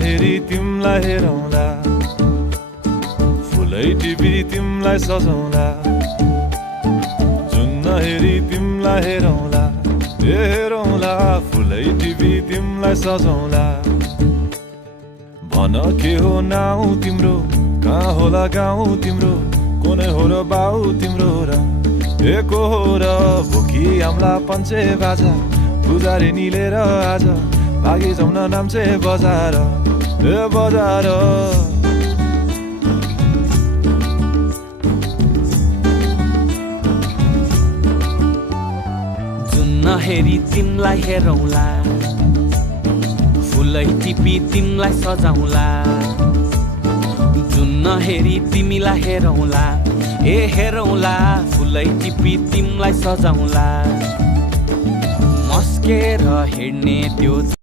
हेरी तिमलाई हेरौँला, फुलै टिपी तिमलाई सजाउँला। जुन हेरी तिमलाई हेरौँला, हेरौँला, फुलै टिपी तिमलाई सजाउँला। भन के हो नाउ तिम्रो, कहाँ होला गाउँ तिम्रो, कोनै हो र बाउ तिम्रो र को हो र भोकी आम्ला पञ्चे बाजा। पुजारी निलेर आज भागी जाउन नाम्चे बजार, बजार। जुन हेरी तिमलाई हेरौँला, फुलै टिपी तिमलाई सजाउँला। जुन हेरी तिमीलाई हेरौँला, हेरौँला, फुलै टिपी तिमलाई सजाउँला। मस्केर हिँड्ने त्यो